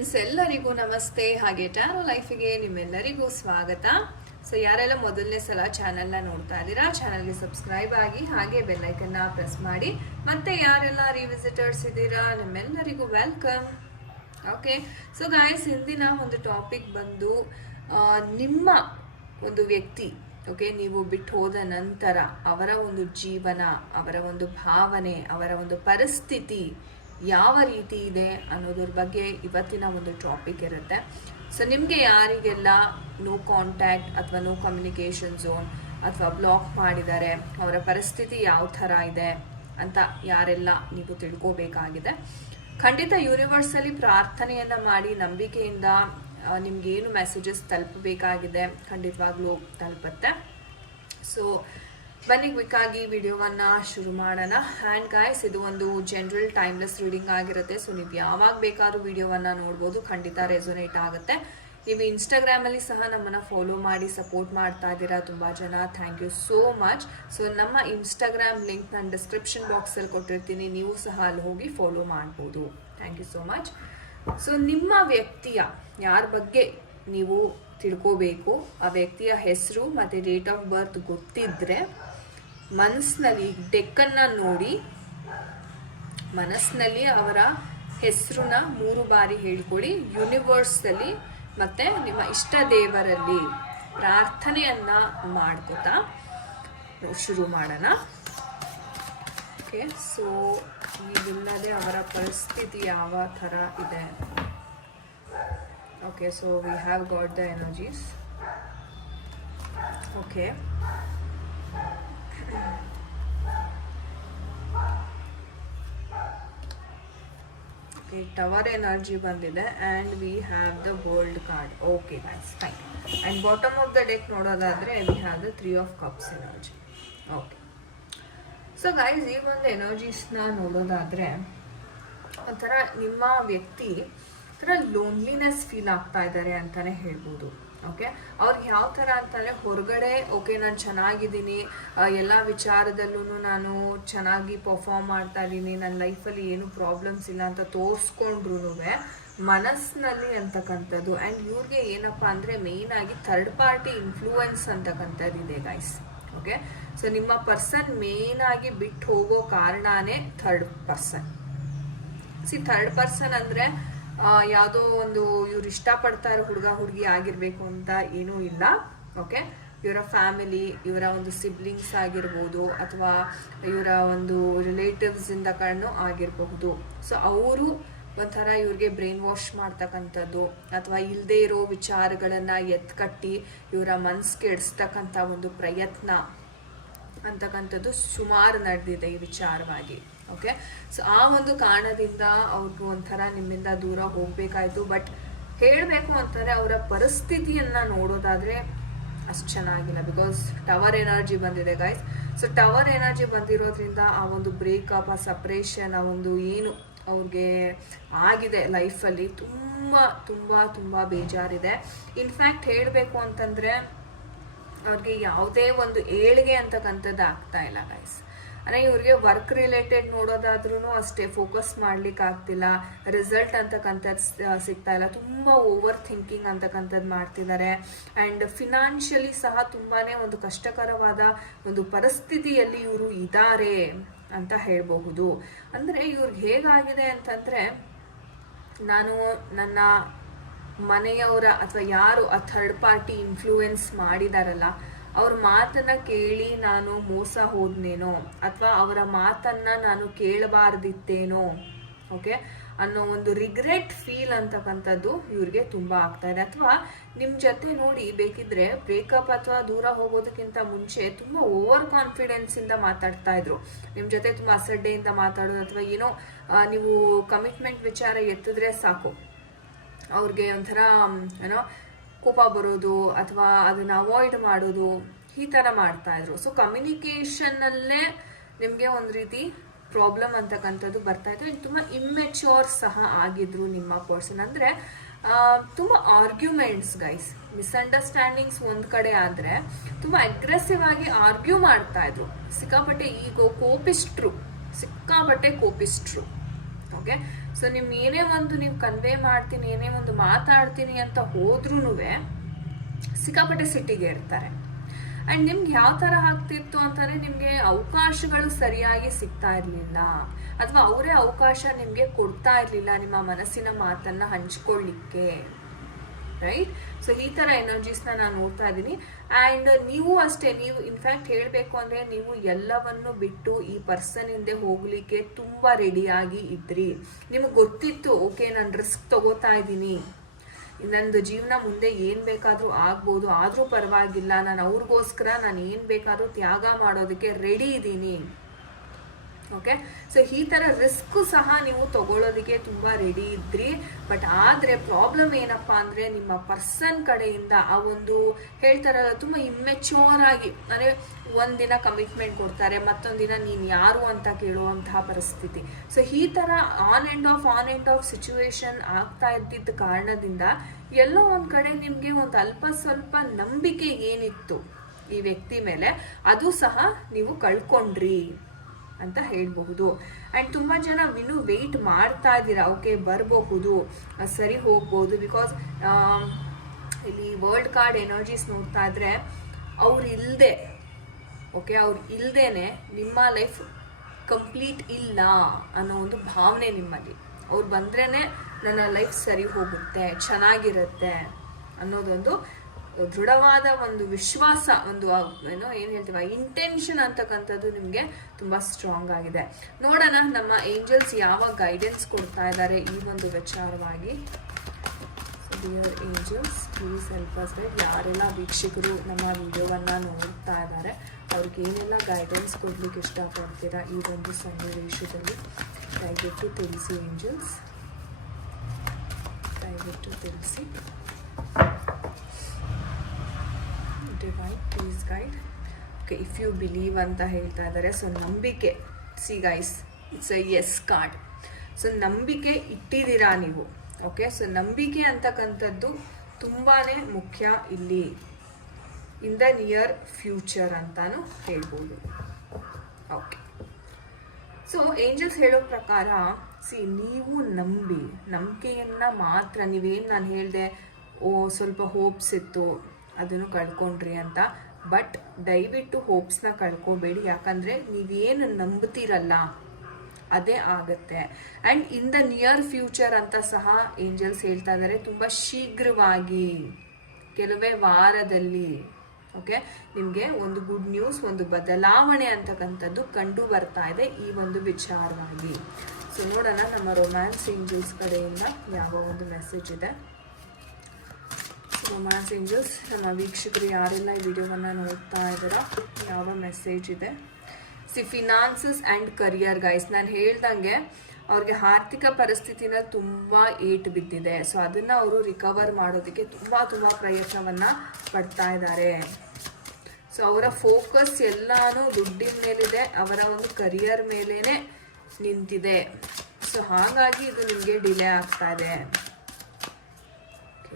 Friends, ಎಲ್ಲರಿಗೂ ನಮಸ್ತೆ. ಹಾಗೆ ಟ್ಯಾರೋ ಲೈಫಿಗೆ ನಿಮ್ಮೆಲ್ಲರಿಗೂ ಸ್ವಾಗತ. ಸೊ ಯಾರೆಲ್ಲ ಮೊದಲನೇ ಸಲ ಚಾನೆಲ್ನ ನೋಡ್ತಾ ಇದ್ದೀರಾ, ಚಾನೆಲ್ಗೆ ಸಬ್ಸ್ಕ್ರೈಬ್ ಆಗಿ ಹಾಗೆ ಬೆಲ್ಲೈಕನ್ನ ಪ್ರೆಸ್ ಮಾಡಿ. ಮತ್ತೆ ಯಾರೆಲ್ಲ ರಿವಿಸಿಟರ್ಸ್ ಇದ್ದೀರಾ ನಿಮ್ಮೆಲ್ಲರಿಗೂ ವೆಲ್ಕಮ್. ಓಕೆ, ಸೊ ಗಾಯ್ಸ್, ಹಿಂದಿನ ಒಂದು ಟಾಪಿಕ್ ಬಂದು ನಿಮ್ಮ ಒಂದು ವ್ಯಕ್ತಿ, ಓಕೆ, ನೀವು ಬಿಟ್ಟು ಹೋದ ನಂತರ ಅವರ ಒಂದು ಜೀವನ, ಅವರ ಒಂದು ಭಾವನೆ, ಅವರ ಒಂದು ಪರಿಸ್ಥಿತಿ ಯಾವ ರೀತಿ ಇದೆ ಅನ್ನೋದ್ರ ಬಗ್ಗೆ ಇವತ್ತಿನ ಒಂದು ಟಾಪಿಕ್ ಇರುತ್ತೆ. ಸೊ ನಿಮಗೆ ಯಾರಿಗೆಲ್ಲ ನೋ ಕಾಂಟ್ಯಾಕ್ಟ್ ಅಥವಾ ನೋ ಕಮ್ಯುನಿಕೇಷನ್ ಝೋನ್ ಅಥವಾ ಬ್ಲಾಕ್ ಮಾಡಿದ್ದಾರೆ, ಅವರ ಪರಿಸ್ಥಿತಿ ಯಾವ ಥರ ಇದೆ ಅಂತ ಯಾರೆಲ್ಲ ನೀವು ತಿಳ್ಕೋಬೇಕಾಗಿದೆ. ಖಂಡಿತ ಯೂನಿವರ್ಸಲ್ಲಿ ಪ್ರಾರ್ಥನೆಯನ್ನು ಮಾಡಿ ನಂಬಿಕೆಯಿಂದ ನಿಮ್ಗೇನು ಮೆಸೇಜಸ್ ತಲುಪಬೇಕಾಗಿದೆ ಖಂಡಿತವಾಗ್ಲೂ ತಲುಪುತ್ತೆ. ಸೊ ಬನ್ನಿ ಕ್ವಿಕ್ ಆಗಿ ವಿಡಿಯೋವನ್ನ ಶುರು ಮಾಡೋಣ. ಆ್ಯಂಡ್ ಗಾಯ್ಸ್, ಇದು ಒಂದು ಜನರಲ್ ಟೈಮ್ಲೆಸ್ ರೀಡಿಂಗ್ ಆಗಿರುತ್ತೆ. ಸೊ ನೀವು ಯಾವಾಗ ಬೇಕಾದ್ರೂ ವಿಡಿಯೋವನ್ನ ನೋಡ್ಬೋದು, ಖಂಡಿತ ರೆಸೊನೇಟ್ ಆಗುತ್ತೆ. ನೀವು ಇನ್ಸ್ಟಾಗ್ರಾಮಲ್ಲಿ ಸಹ ನಮ್ಮನ್ನು ಫಾಲೋ ಮಾಡಿ ಸಪೋರ್ಟ್ ಮಾಡ್ತಾ ಇದ್ದೀರಾ ತುಂಬ ಜನ, thank you so much. So ನಮ್ಮ ಇನ್ಸ್ಟಾಗ್ರಾಮ್ ಲಿಂಕ್ ನಾನು ಡಿಸ್ಕ್ರಿಪ್ಷನ್ ಬಾಕ್ಸಲ್ಲಿ ಕೊಟ್ಟಿರ್ತೀನಿ, ನೀವು ಸಹ ಅಲ್ಲಿ ಹೋಗಿ ಫಾಲೋ ಮಾಡ್ಬೋದು. Thank you so much. So ನಿಮ್ಮ ವ್ಯಕ್ತಿಯ ಯಾರ ಬಗ್ಗೆ ನೀವು ತಿಳ್ಕೋಬೇಕು, ಆ ವ್ಯಕ್ತಿಯ ಹೆಸರು ಮತ್ತು ಡೇಟ್ ಆಫ್ ಬರ್ತ್ ಗೊತ್ತಿದ್ರೆ ಮನಸ್ಸಿನಲ್ಲಿ ಡೆಕ್ಕನ್ನು ನೋಡಿ ಮನಸ್ಸಿನಲ್ಲಿ ಅವರ ಹೆಸರನ್ನ 3 ಬಾರಿ ಹೇಳ್ಕೊಳ್ಳಿ. ಯೂನಿವರ್ಸಲ್ಲಿ ಮತ್ತು ನಿಮ್ಮ ಇಷ್ಟ ದೇವರಲ್ಲಿ ಪ್ರಾರ್ಥನೆಯನ್ನು ಮಾಡ್ಕೋತಾ ಶುರು ಮಾಡೋಣ. ಓಕೆ, ಸೊ ಇದಿಲ್ಲದೆ ಅವರ ಪರಿಸ್ಥಿತಿ ಯಾವ ಥರ ಇದೆ. Okay, so we have got the energies. Okay. Okay, tower energy bandide and we have the world card. Okay, that's fine. And bottom of the deck nododadre we have the 3 of cups energy. Okay. So guys, ಈ ಒಂದು ಎನರ್ಜೀಸ್ನ ನೋಡೋದಾದ್ರೆ ಒಂಥರ ನಿಮ್ಮ ವ್ಯಕ್ತಿ ಥರ loneliness feel ಆಗ್ತಾ ಇದ್ದಾರೆ ಅಂತಾನೆ ಹೇಳ್ಬೋದು. ಓಕೆ, ಅವ್ರಿಗೆ ಯಾವ ಥರ ಅಂತಂದರೆ ಹೊರಗಡೆ ಓಕೆ ನಾನು ಚೆನ್ನಾಗಿದ್ದೀನಿ, ಎಲ್ಲ ವಿಚಾರದಲ್ಲೂ ನಾನು ಚೆನ್ನಾಗಿ ಪರ್ಫಾರ್ಮ್ ಮಾಡ್ತಾ ಇದ್ದೀನಿ, ನನ್ನ ಲೈಫಲ್ಲಿ ಏನು ಪ್ರಾಬ್ಲಮ್ಸ್ ಇಲ್ಲ ಅಂತ ತೋರಿಸ್ಕೊಂಡ್ರೂ ಮನಸ್ಸಿನಲ್ಲಿ ಅಂತಕ್ಕಂಥದ್ದು. ಆ್ಯಂಡ್ ಇವ್ರಿಗೆ ಏನಪ್ಪ ಅಂದರೆ ಮೇಯ್ನಾಗಿ ಥರ್ಡ್ ಪಾರ್ಟಿ ಇನ್ಫ್ಲೂಯೆನ್ಸ್ ಅಂತಕ್ಕಂಥದ್ದು ಇದೆ ಗೈಸ್. ಓಕೆ, ಸೊ ನಿಮ್ಮ ಪರ್ಸನ್ ಮೇಯ್ನಾಗಿ ಬಿಟ್ಟು ಹೋಗೋ ಕಾರಣನೇ ಥರ್ಡ್ ಪರ್ಸನ್. ಥರ್ಡ್ ಪರ್ಸನ್ ಅಂದರೆ ಯಾವುದೋ ಒಂದು ಇವ್ರು ಇಷ್ಟಪಡ್ತಾ ಇರೋ ಹುಡುಗ ಹುಡುಗಿ ಆಗಿರಬೇಕು ಅಂತ ಏನೂ ಇಲ್ಲ. ಓಕೆ, ಇವರ ಫ್ಯಾಮಿಲಿ, ಇವರ ಒಂದು ಸಿಬ್ಲಿಂಗ್ಸ್ ಆಗಿರ್ಬೋದು ಅಥವಾ ಇವರ ಒಂದು ರಿಲೇಟಿವ್ಸಿಂದ ಕಣ್ಣು ಆಗಿರಬಹುದು. ಸೊ ಅವರು ಒಂಥರ ಇವ್ರಿಗೆ ಬ್ರೈನ್ ವಾಶ್ ಮಾಡ್ತಕ್ಕಂಥದ್ದು ಅಥವಾ ಇಲ್ಲದೆ ಇರೋ ವಿಚಾರಗಳನ್ನು ಎತ್ಕಟ್ಟಿ ಇವರ ಮನಸ್ಸಿಗೆ ಕೆಡಿಸ್ತಕ್ಕಂಥ ಒಂದು ಪ್ರಯತ್ನ ಅಂತಕ್ಕಂಥದ್ದು ಸುಮಾರು ನಡೆದಿದೆ ಈ ವಿಚಾರವಾಗಿ. ಓಕೆ, ಸೊ ಆ ಒಂದು ಕಾರಣದಿಂದ ಅವ್ರಿಗೆ ಒಂಥರ ನಿಮ್ಮಿಂದ ದೂರ ಹೋಗಬೇಕಾಯ್ತು. ಬಟ್ ಹೇಳಬೇಕು ಅಂತಾರೆ ಅವರ ಪರಿಸ್ಥಿತಿಯನ್ನು ನೋಡೋದಾದರೆ ಅಷ್ಟು ಚೆನ್ನಾಗಿಲ್ಲ. ಬಿಕಾಸ್ ಟವರ್ ಎನರ್ಜಿ ಬಂದಿದೆ ಗೈಸ್. ಸೊ ಟವರ್ ಎನರ್ಜಿ ಬಂದಿರೋದ್ರಿಂದ ಆ ಒಂದು ಬ್ರೇಕಪ್, ಆ ಸಪ್ರೇಷನ್, ಆ ಒಂದು ಏನು ಅವ್ರಿಗೆ ಆಗಿದೆ ಲೈಫಲ್ಲಿ ತುಂಬ ತುಂಬ ತುಂಬ ಬೇಜಾರಿದೆ. ಇನ್ಫ್ಯಾಕ್ಟ್ ಹೇಳಬೇಕು ಅಂತಂದರೆ ಅವ್ರಿಗೆ ಯಾವುದೇ ಒಂದು ಏಳಿಗೆ ಅಂತಕ್ಕಂಥದ್ದು ಆಗ್ತಾ ಇಲ್ಲ ಗೈಸ್. ಅಂದರೆ ಇವ್ರಿಗೆ ವರ್ಕ್ ರಿಲೇಟೆಡ್ ನೋಡೋದಾದ್ರೂ ಅಷ್ಟೇ ಫೋಕಸ್ ಮಾಡ್ಲಿಕ್ಕೆ ಆಗ್ತಿಲ್ಲ, ರಿಸಲ್ಟ್ ಅಂತಕ್ಕಂಥದ್ದು ಸಿಗ್ತಾ ಇಲ್ಲ, ತುಂಬ ಓವರ್ ಥಿಂಕಿಂಗ್ ಅಂತಕ್ಕಂಥದ್ದು ಮಾಡ್ತಿದ್ದಾರೆ. ಆ್ಯಂಡ್ ಫಿನಾನ್ಷಿಯಲಿ ಸಹ ತುಂಬಾ ಒಂದು ಕಷ್ಟಕರವಾದ ಒಂದು ಪರಿಸ್ಥಿತಿಯಲ್ಲಿ ಇವರು ಇದ್ದಾರೆ ಅಂತ ಹೇಳಬಹುದು. ಅಂದರೆ ಇವ್ರಿಗೆ ಹೇಗಾಗಿದೆ ಅಂತಂದರೆ, ನಾನು ನನ್ನ ಮನೆಯವರ ಅಥವಾ ಯಾರು ಆ ಥರ್ಡ್ ಪಾರ್ಟಿ ಇನ್ಫ್ಲೂಯೆನ್ಸ್ ಮಾಡಿದಾರಲ್ಲ ಅವ್ರ ಮಾತನ್ನ ಕೇಳಿ ನಾನು ಮೋಸ ಹೋದ್ನೇನೋ ಅಥವಾ ಅವರ ಮಾತನ್ನ ನಾನು ಕೇಳಬಾರ್ದಿತ್ತೇನೋ, ಓಕೆ ಅನ್ನೋ ಒಂದು ರಿಗ್ರೆಟ್ ಫೀಲ್ ಅಂತಕ್ಕಂಥದ್ದು ಇವ್ರಿಗೆ ತುಂಬ ಆಗ್ತಾ ಇದೆ. ಅಥವಾ ನಿಮ್ಮ ಜೊತೆ ನೋಡಿ ಬೇಕಿದ್ರೆ ಬ್ರೇಕಪ್ ಅಥವಾ ದೂರ ಹೋಗೋದಕ್ಕಿಂತ ಮುಂಚೆ ತುಂಬ ಓವರ್ ಕಾನ್ಫಿಡೆನ್ಸಿಂದ ಮಾತಾಡ್ತಾ ಇದ್ರು. ನಿಮ್ಮ ಜೊತೆ ತುಂಬ ಅಸಡ್ಡೆಯಿಂದ ಮಾತಾಡೋದು ಅಥವಾ ಏನೋ ನೀವು ಕಮಿಟ್ಮೆಂಟ್ ವಿಚಾರ ಎತ್ತಿದ್ರೆ ಸಾಕು ಅವ್ರಿಗೆ ಒಂಥರ ಏನೋ ಕೋಪ ಬರೋದು ಅಥವಾ ಅದನ್ನು ಅವಾಯ್ಡ್ ಮಾಡೋದು, ಈ ಥರ ಮಾಡ್ತಾ ಇದ್ರು. ಸೊ ಕಮ್ಯುನಿಕೇಷನ್ನಲ್ಲೇ ನಿಮಗೆ ಒಂದು ರೀತಿ ಪ್ರಾಬ್ಲಮ್ ಅಂತಕ್ಕಂಥದ್ದು ಬರ್ತಾ ಇತ್ತು. ತುಂಬ ಇಮ್ಮೆಚ್ಯೂರ್ ಸಹ ಆಗಿದ್ರು ನಿಮ್ಮ ಪರ್ಸನ್. ಅಂದರೆ ತುಂಬ ಆರ್ಗ್ಯುಮೆಂಟ್ಸ್ ಗೈಸ್, ಮಿಸ್ಅಂಡರ್ಸ್ಟ್ಯಾಂಡಿಂಗ್ಸ್ ಒಂದು ಕಡೆ ಆದರೆ ತುಂಬ ಅಗ್ರೆಸಿವ್ ಆಗಿ ಆರ್ಗ್ಯೂ ಮಾಡ್ತಾ ಇದ್ರು. ಸಿಕ್ಕಾಪಟ್ಟೆ ಈಗೋ, ಕೋಪಿಸ್ಟ್ರು, ಸಿಕ್ಕಾಪಟ್ಟೆ ಕೋಪಿಸ್ಟ್ರು. ಓಕೆ. ಸೊ ನಿಮ್ ಏನೇ ಒಂದು ನೀವು ಕನ್ವೆ ಮಾಡ್ತೀನಿ, ಏನೇ ಒಂದು ಮಾತಾಡ್ತೀನಿ ಅಂತ ಹೋದ್ರೂ ಸಿಕ್ಕಾಪಟ್ಟೆ ಸಿಟ್ಟಿಗೆ ಇರ್ತಾರೆ. ಅಂಡ್ ನಿಮ್ಗೆ ಯಾವ ತರ ಆಗ್ತಿತ್ತು ಅಂತಂದ್ರೆ ನಿಮ್ಗೆ ಅವಕಾಶಗಳು ಸರಿಯಾಗಿ ಸಿಗ್ತಾ ಇರ್ಲಿಲ್ಲ, ಅಥವಾ ಅವರೇ ಅವಕಾಶ ನಿಮ್ಗೆ ಕೊಡ್ತಾ ಇರ್ಲಿಲ್ಲ ನಿಮ್ಮ ಮನಸ್ಸಿನ ಮಾತನ್ನ ಹಂಚ್ಕೊಳ್ಳಿಕ್ಕೆ, ರೈಟ್. ಸೊ ಈ ತರ ಎನರ್ಜೀಸ್ನ ನಾನು ನೋಡ್ತಾ ಇದ್ದೀನಿ. ಅಂಡ್ ನೀವು ಅಷ್ಟೇ, ನೀವು ಇನ್ಫ್ಯಾಕ್ಟ್ ಹೇಳಬೇಕು ಅಂದ್ರೆ ನೀವು ಎಲ್ಲವನ್ನು ಬಿಟ್ಟು ಈ ಪರ್ಸನ್ ಹಿಂದೆ ಹೋಗ್ಲಿಕ್ಕೆ ತುಂಬಾ ರೆಡಿಯಾಗಿ ಇದ್ರಿ. ನಿಮ್ಗೆ ಗೊತ್ತಿತ್ತು, ಓಕೆ ನಾನು ರಿಸ್ಕ್ ತಗೋತಾ ಇದ್ದೀನಿ, ನಂದು ಜೀವನ ಮುಂದೆ ಏನ್ ಬೇಕಾದ್ರೂ ಆಗ್ಬೋದು, ಆದ್ರೂ ಪರವಾಗಿಲ್ಲ, ನಾನು ಅವ್ರಿಗೋಸ್ಕರ ನಾನು ಏನ್ ಬೇಕಾದ್ರೂ ತ್ಯಾಗ ಮಾಡೋದಕ್ಕೆ ರೆಡಿ ಇದ್ದೀನಿ. ಓಕೆ. ಸೊ ಈ ತರ ರಿಸ್ಕ್ ಸಹ ನೀವು ತಗೊಳ್ಳೋದಕ್ಕೆ ತುಂಬಾ ರೆಡಿ ಇದ್ರಿ. ಬಟ್ ಆದ್ರೆ ಪ್ರಾಬ್ಲಮ್ ಏನಪ್ಪಾ ಅಂದ್ರೆ ನಿಮ್ಮ ಪರ್ಸನ್ ಕಡೆಯಿಂದ ಆ ಒಂದು ಹೇಳ್ತಾರಲ್ಲ ತುಂಬಾ ಇಮ್ಮೆಚ್ಯೂರ್ ಆಗಿ, ಅಂದ್ರೆ ಒಂದಿನ ಕಮಿಟ್ಮೆಂಟ್ ಕೊಡ್ತಾರೆ, ಮತ್ತೊಂದಿನ ನೀನ್ ಯಾರು ಅಂತ ಕೇಳುವಂತಹ ಪರಿಸ್ಥಿತಿ. ಸೊ ಈ ತರ ಆನ್ ಅಂಡ್ ಆಫ್ ಸಿಚುವೇಶನ್ ಆಗ್ತಾ ಇದ್ದಿದ್ದ ಕಾರಣದಿಂದ ಎಲ್ಲೋ ಒಂದ್ ಕಡೆ ನಿಮ್ಗೆ ಒಂದು ಅಲ್ಪ ಸ್ವಲ್ಪ ನಂಬಿಕೆ ಏನಿತ್ತು ಈ ವ್ಯಕ್ತಿ ಮೇಲೆ, ಅದು ಸಹ ನೀವು ಕಳ್ಕೊಂಡ್ರಿ ಅಂತ ಹೇಳ್ಬಹುದು. ಅಂಡ್ ತುಂಬಾ ಜನ ಇನ್ನೂ ವೆಯ್ಟ್ ಮಾಡ್ತಾ ಇದ್ದೀರಾ, ಓಕೆ ಬರಬಹುದು, ಸರಿ ಹೋಗ್ಬೋದು. ಬಿಕಾಸ್ ಇಲ್ಲಿ ವರ್ಲ್ಡ್ ಕಾರ್ಡ್ ಎನರ್ಜೀಸ್ ನೋಡ್ತಾ ಇದ್ರೆ ಅವ್ರು ಇಲ್ದೆ, ಓಕೆ ಅವ್ರು ಇಲ್ದೇನೆ ನಿಮ್ಮ ಲೈಫ್ ಕಂಪ್ಲೀಟ್ ಇಲ್ಲ ಅನ್ನೋ ಒಂದು ಭಾವನೆ ನಿಮ್ಮಲ್ಲಿ. ಅವ್ರು ಬಂದ್ರೇನೆ ನನ್ನ ಲೈಫ್ ಸರಿ ಹೋಗುತ್ತೆ, ಚೆನ್ನಾಗಿರುತ್ತೆ ಅನ್ನೋದೊಂದು ದೃಢವಾದ ಒಂದು ವಿಶ್ವಾಸ, ಒಂದು ಏನೋ ಏನ್ ಹೇಳ್ತೀವ ಇಂಟೆನ್ಷನ್ ಅಂತಕ್ಕಂಥದ್ದು ನಿಮ್ಗೆ ತುಂಬಾ ಸ್ಟ್ರಾಂಗ್ ಆಗಿದೆ. ನೋಡೋಣ ನಮ್ಮ ಏಂಜಲ್ಸ್ ಯಾವ ಗೈಡೆನ್ಸ್ ಕೊಡ್ತಾ ಇದ್ದಾರೆ ಈ ಒಂದು ವಿಚಾರವಾಗಿ. Dear angels please help us guide. ಯಾರೆಲ್ಲ ವೀಕ್ಷಕರು ನಮ್ಮ ವಿಡಿಯೋವನ್ನ ನೋಡ್ತಾ ಇದ್ದಾರೆ ಅವ್ರಿಗೆ ಏನೆಲ್ಲ ಗೈಡೆನ್ಸ್ ಕೊಡ್ಲಿಕ್ಕೆ ಇಷ್ಟಪಡ್ತೀರಾ ಈ ಒಂದು ಸನ್ನಿವೇಶದಲ್ಲಿ ದಯವಿಟ್ಟು ತಿಳಿಸಿ ಏಂಜಲ್ಸ್, ದಯವಿಟ್ಟು ತಿಳಿಸಿ. Divine please guide. Okay, if you believe ಅಂತ ಹೇಳ್ತಾ ಇದ್ದಾರೆ. ಸೊ ನಂಬಿಕೆ, see guys it's a yes card. So ನಂಬಿಕೆ ಇಟ್ಟಿದ್ದೀರಾ ನೀವು, ಓಕೆ. ಸೊ ನಂಬಿಕೆ ಅಂತಕ್ಕಂಥದ್ದು ತುಂಬಾನೇ ಮುಖ್ಯ ಇಲ್ಲಿ ಇನ್ ದ ನಿಯರ್ ಫ್ಯೂಚರ್ ಅಂತಾನು ಹೇಳ್ಬೋದು. ಓಕೆ. ಸೊ ಏಂಜಲ್ಸ್ ಹೇಳೋ ಪ್ರಕಾರ ನೀವು ನಂಬಿಕೆಯನ್ನ ಮಾತ್ರ, ನೀವೇನು ನಾನು ಹೇಳಿದೆ ಸ್ವಲ್ಪ ಹೋಪ್ಸ್ ಇತ್ತು ಅದನ್ನು ಕಳ್ಕೊಂಡ್ರಿ ಅಂತ, ಬಟ್ ದಯವಿಟ್ಟು ಹೋಪ್ಸ್ನ ಕಳ್ಕೊಬೇಡಿ. ಯಾಕಂದ್ರೆ ನೀವೇನು ನಂಬ್ತಿರಲ್ಲ ಅದೇ ಆಗತ್ತೆ. And in the near future ಅಂತ ಸಹ ಏಂಜಲ್ಸ್ ಹೇಳ್ತಾ ಇದ್ದಾರೆ, ತುಂಬಾ ಶೀಘ್ರವಾಗಿ ಕೆಲವೇ ವಾರದಲ್ಲಿ, ಓಕೆ, ನಿಮ್ಗೆ ಒಂದು ಗುಡ್ ನ್ಯೂಸ್, ಒಂದು ಬದಲಾವಣೆ ಅಂತಕ್ಕಂಥದ್ದು ಕಂಡು ಬರ್ತಾ ಇದೆ ಈ ಒಂದು ವಿಚಾರವಾಗಿ. ಸೊ ನೋಡೋಣ ನಮ್ಮ ರೊಮ್ಯಾನ್ಸ್ ಏಂಜಲ್ಸ್ ಕಡೆಯಿಂದ ಯಾವ ಒಂದು ಮೆಸೇಜ್ ಇದೆ. ರೊಮ್ಯಾನ್ಸ್ ಏಂಜಲ್ಸ್ ನಮ್ಮ ವೀಕ್ಷಕರು ಯಾರೆಲ್ಲ ಈ ವಿಡಿಯೋವನ್ನು ನೋಡ್ತಾ ಇದ್ದಾರಾ ಯಾವ ಮೆಸೇಜ್ ಇದೆ. ಫಿನಾನ್ಸಸ್ ಆ್ಯಂಡ್ ಕರಿಯರ್ ಗೈಸ್, ನಾನು ಹೇಳ್ದಂಗೆ ಅವ್ರಿಗೆ ಆರ್ಥಿಕ ಪರಿಸ್ಥಿತಿನ ತುಂಬ ಏಟು ಬಿದ್ದಿದೆ. ಸೊ ಅದನ್ನು ಅವರು ರಿಕವರ್ ಮಾಡೋದಕ್ಕೆ ತುಂಬ ಪ್ರಯತ್ನವನ್ನು ಪಡ್ತಾ ಇದ್ದಾರೆ. ಸೊ ಅವರ ಫೋಕಸ್ ಎಲ್ಲಾನು ದುಡ್ಡಿನ ಮೇಲಿದೆ, ಅವರ ಒಂದು ಕರಿಯರ್ ಮೇಲೇ ನಿಂತಿದೆ. ಸೊ ಹಾಗಾಗಿ ಇದು ನಿಮಗೆ ಡಿಲೇ ಆಗ್ತಾ ಇದೆ.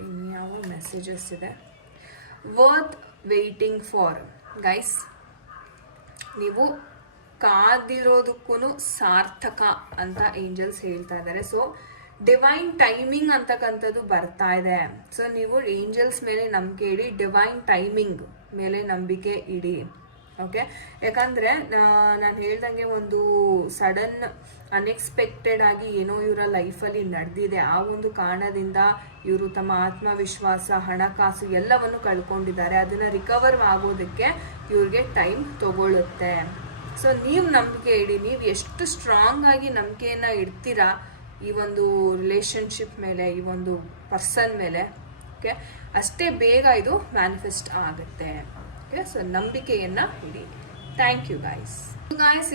ಇನ್ಯಾವ ಮೆಸೇಜಸ್ ಇದೆ. ವರ್ತ್ ವೇಟಿಂಗ್ ಫಾರ್ ಗೈಸ್, ನೀವು ಕಾದಿರೋದಕ್ಕೂ ಸಾರ್ಥಕ ಅಂತ ಏಂಜಲ್ಸ್ ಹೇಳ್ತಾ ಇದ್ದಾರೆ. ಸೊ ಡಿವೈನ್ ಟೈಮಿಂಗ್ ಅಂತಕ್ಕಂಥದ್ದು ಬರ್ತಾ ಇದೆ. ಸೊ ನೀವು ಏಂಜಲ್ಸ್ ಮೇಲೆ ನಂಬಿಕೆ ಇಡಿ, ಡಿವೈನ್ ಟೈಮಿಂಗ್ ಮೇಲೆ ನಂಬಿಕೆ ಇಡಿ, ಓಕೆ. ಯಾಕಂದ್ರೆ ನಾನು ಹೇಳ್ದಂಗೆ ಒಂದು ಸಡನ್ ಅನ್ಎಕ್ಸ್ಪೆಕ್ಟೆಡ್ ಆಗಿ ಏನೋ ಇವರ ಲೈಫಲ್ಲಿ ನಡೆದಿದೆ. ಆ ಒಂದು ಕಾರಣದಿಂದ ಇವರು ತಮ್ಮ ಆತ್ಮವಿಶ್ವಾಸ, ಹಣಕಾಸು ಎಲ್ಲವನ್ನು ಕಳ್ಕೊಂಡಿದ್ದಾರೆ. ಅದನ್ನ ರಿಕವರ್ ಆಗೋದಕ್ಕೆ ಇವ್ರಿಗೆ ಟೈಮ್ ತಗೊಳ್ಳುತ್ತೆ. ಸೊ ನೀವು ನಂಬಿಕೆ ಇಡಿ, ನೀವು ಎಷ್ಟು ಸ್ಟ್ರಾಂಗ್ ಆಗಿ ನಂಬಿಕೆಯನ್ನ ಇಡ್ತೀರಾ ಈ ಒಂದು ರಿಲೇಶನ್ಶಿಪ್ ಮೇಲೆ, ಈ ಒಂದು ಪರ್ಸನ್ ಮೇಲೆ, ಓಕೆ, ಅಷ್ಟೇ ಬೇಗ ಇದು ಮ್ಯಾನಿಫೆಸ್ಟ್ ಆಗುತ್ತೆ. ಓಕೆ, ಸೊ ನಂಬಿಕೆಯನ್ನ ಇಡಿ. Thank you guys.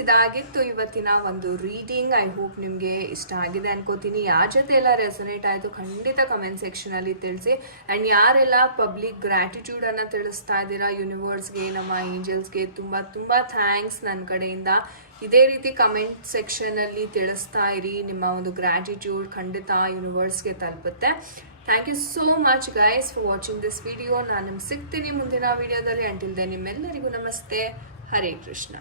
ಇದಾಗಿತ್ತು ಇವತ್ತಿನ ಒಂದು ರೀಡಿಂಗ್. ಐ ಹೋಪ್ ನಿಮಗೆ ಇಷ್ಟ ಆಗಿದೆ ಅನ್ಕೋತೀನಿ. ಯಾರ ಜೊತೆ ಎಲ್ಲ ರೆಸೊನೇಟ್ ಆಯಿತು ಖಂಡಿತ ಕಮೆಂಟ್ ಸೆಕ್ಷನ್ ಅಲ್ಲಿ ತಿಳಿಸಿ. ಅಂಡ್ ಯಾರೆಲ್ಲ ಪಬ್ಲಿಕ್ ಗ್ರಾಟಿಟ್ಯೂಡ್ ಅನ್ನ ತಿಳಿಸ್ತಾ ಇದ್ದೀರಾ ಯೂನಿವರ್ಸ್ಗೆ, ನಮ್ಮ ಏಂಜಲ್ಸ್ಗೆ ತುಂಬಾ ಥ್ಯಾಂಕ್ಸ್ ನನ್ನ ಕಡೆಯಿಂದ. ಇದೇ ರೀತಿ ಕಮೆಂಟ್ ಸೆಕ್ಷನ್ ಅಲ್ಲಿ ತಿಳಿಸ್ತಾ ಇರಿ. ನಿಮ್ಮ ಒಂದು ಗ್ರಾಟಿಟ್ಯೂಡ್ ಖಂಡಿತ ಯೂನಿವರ್ಸ್ಗೆ ತಲುಪುತ್ತೆ. Thank you so much guys for watching this video. ನಾನು ನಿಮ್ಗೆ ಸಿಗ್ತೀನಿ ಮುಂದಿನ ವಿಡಿಯೋದಲ್ಲಿ. ಅಂಟಿಲ್ ದೆನ್ ನಿಮ್ಮೆಲ್ಲರಿಗೂ ನಮಸ್ತೆ. ಹರೇ ಕೃಷ್ಣ.